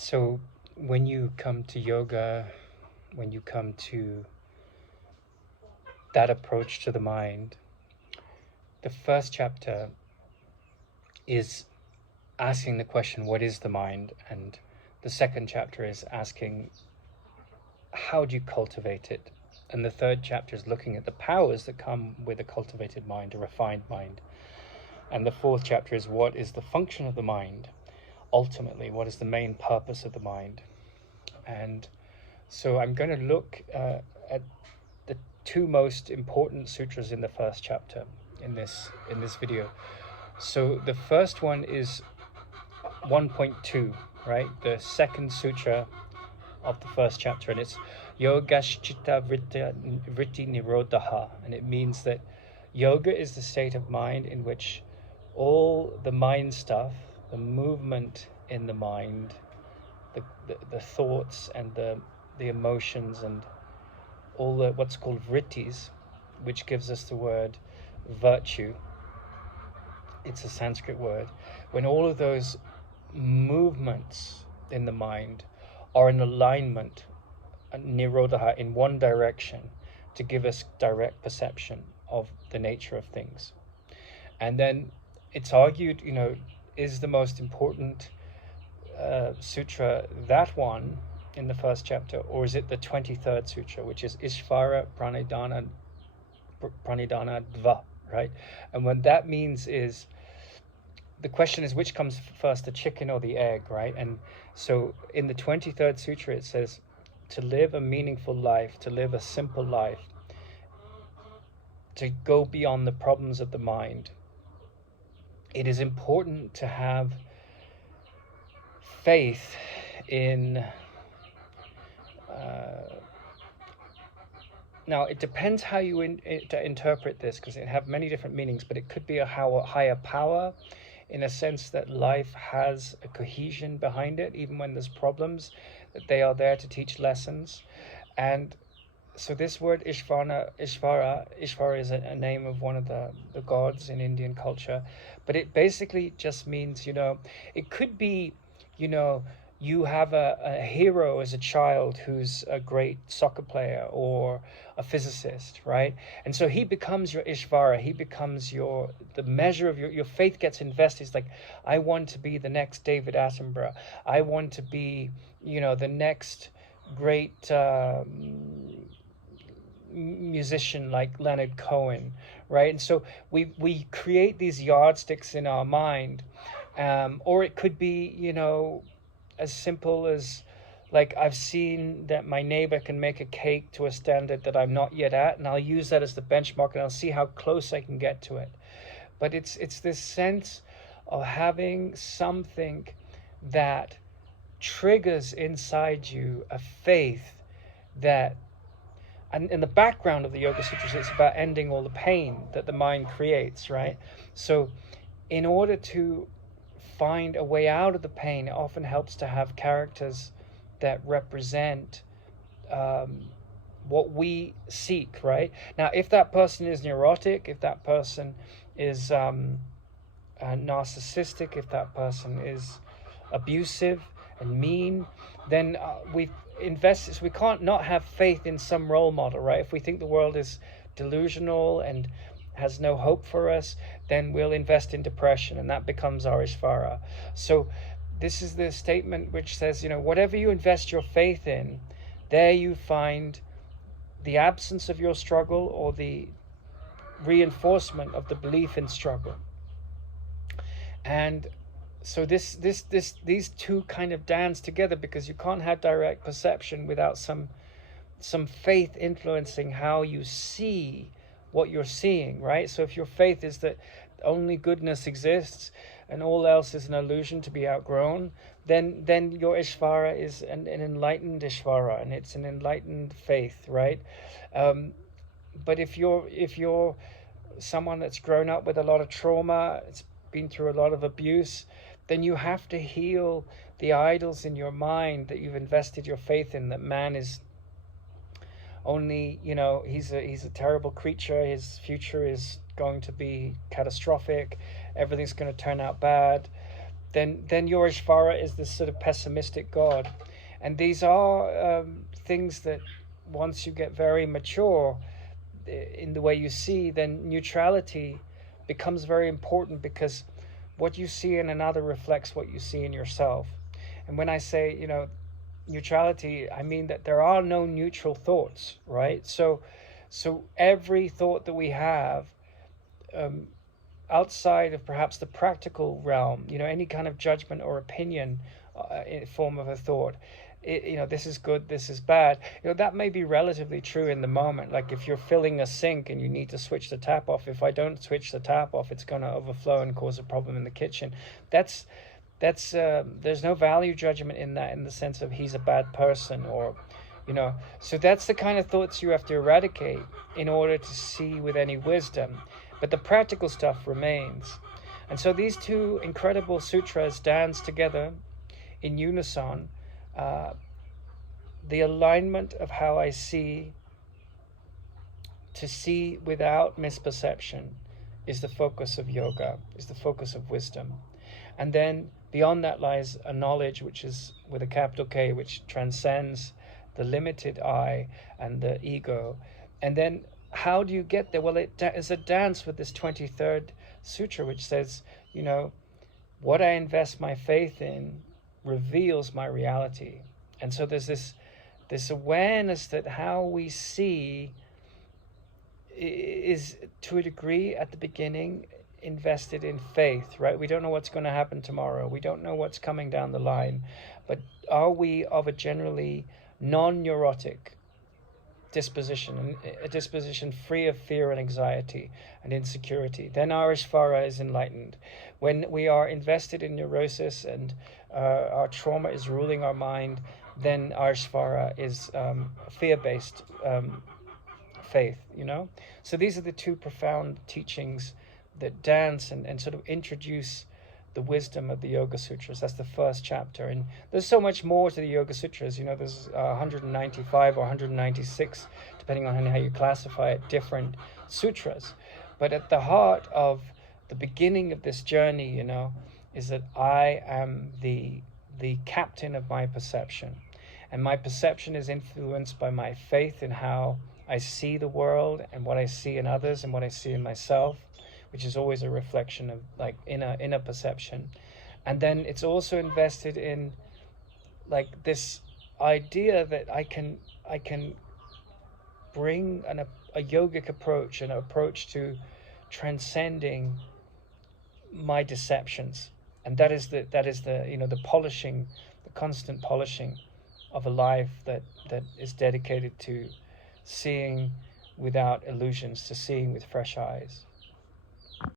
So when you come to yoga, when you come to that approach to the mind, the first chapter is asking the question, what is the mind? And the second chapter is asking, how do you cultivate it? And the third chapter is looking at the powers that come with a cultivated mind, a refined mind. And the fourth chapter is, what is the function of the mind? Ultimately, what is the main purpose of the mind? And so I'm going to look at the two most important sutras in the first chapter in this video. So the first one is 1.2, right? The second sutra of the first chapter, and it's Yogaschita Vritti Nirodha, and it means that yoga is the state of mind in which all the mind stuff, the movement in the mind, the thoughts and the emotions and all the what's called vrittis, which gives us the word virtue. It's a Sanskrit word. When all of those movements in the mind are in alignment, nirodha, in one direction, to give us direct perception of the nature of things. And then it's argued, is the most important sutra that one in the first chapter, or is it the 23rd sutra, which is Ishvara Pranidhana Dva, right? And what that means is, the question is, which comes first, the chicken or the egg, right? And so in the 23rd sutra, it says, to live a meaningful life, to live a simple life, to go beyond the problems of the mind, it is important to have faith in now it depends how you interpret this, because it have many different meanings, but it could be a higher power, in a sense that life has a cohesion behind it, even when there's problems, that they are there to teach lessons. And so this word Ishvara is a name of one of the gods in Indian culture, but it basically just means, it could be, you have a hero as a child who's a great soccer player or a physicist, right? And so he becomes your Ishvara, he becomes the measure of your faith gets invested. It's like, I want to be the next David Attenborough. I want to be, the next great musician like Leonard Cohen, right? And so we create these yardsticks in our mind, or it could be, as simple as, like, I've seen that my neighbor can make a cake to a standard that I'm not yet at, and I'll use that as the benchmark, and I'll see how close I can get to it. But it's this sense of having something that triggers inside you a faith that, and in the background of the Yoga Sutras, it's about ending all the pain that the mind creates, right? So in order to find a way out of the pain, it often helps to have characters that represent what we seek, right? Now, if that person is neurotic, if that person is narcissistic, if that person is abusive and mean, then we've invested, so we can't not have faith in some role model, right? If we think the world is delusional and has no hope for us, then we'll invest in depression, and that becomes our Ishvara. So this is the statement which says, whatever you invest your faith in, there you find the absence of your struggle or the reinforcement of the belief in struggle. And so these two kind of dance together, because you can't have direct perception without some faith influencing how you see what you're seeing, right? So if your faith is that only goodness exists and all else is an illusion to be outgrown, then your Ishvara is an enlightened Ishvara, and it's an enlightened faith, right? But if you're someone that's grown up with a lot of trauma, it's been through a lot of abuse, then you have to heal the idols in your mind that you've invested your faith in, that man is only, he's a terrible creature, his future is going to be catastrophic, everything's going to turn out bad. then your Ishvara is this sort of pessimistic God. And these are things that once you get very mature in the way you see, then neutrality becomes very important, because what you see in another reflects what you see in yourself. And when I say, neutrality, I mean that there are no neutral thoughts, right? So every thought that we have, outside of perhaps the practical realm, any kind of judgment or opinion in form of a thought, this is good, this is bad, that may be relatively true in the moment. Like if you're filling a sink and you need to switch the tap off, if I don't switch the tap off, it's going to overflow and cause a problem in the kitchen. That's there's no value judgment in that, in the sense of he's a bad person, or so that's the kind of thoughts you have to eradicate in order to see with any wisdom. But the practical stuff remains. And so these two incredible sutras dance together in unison. The alignment of how I see, to see without misperception, is the focus of yoga, is the focus of wisdom. And then beyond that lies a knowledge which is with a capital K, which transcends the limited I and the ego. And then how do you get there? Well, it is a dance with this 23rd sutra, which says, what I invest my faith in reveals my reality. And so there's this awareness that how we see is, to a degree, at the beginning, invested in faith, right? We don't know what's going to happen tomorrow. We don't know what's coming down the line. But are we of a generally non-neurotic disposition, a disposition free of fear and anxiety and insecurity? Then our Ishvara is enlightened. When we are invested in neurosis and our trauma is ruling our mind, then our Ishvara is fear-based faith, So these are the two profound teachings that dance and sort of introduce the wisdom of the Yoga Sutras. That's the first chapter. And there's so much more to the Yoga Sutras. There's 195 or 196, depending on how you classify it, different sutras. But at the heart of the beginning of this journey, is that I am the captain of my perception. And my perception is influenced by my faith in how I see the world and what I see in others and what I see in myself, which is always a reflection of like inner perception. And then it's also invested in like this idea that I can bring a yogic approach, an approach to transcending my deceptions. And that is the polishing, the constant polishing of a life that is dedicated to seeing without illusions, to seeing with fresh eyes.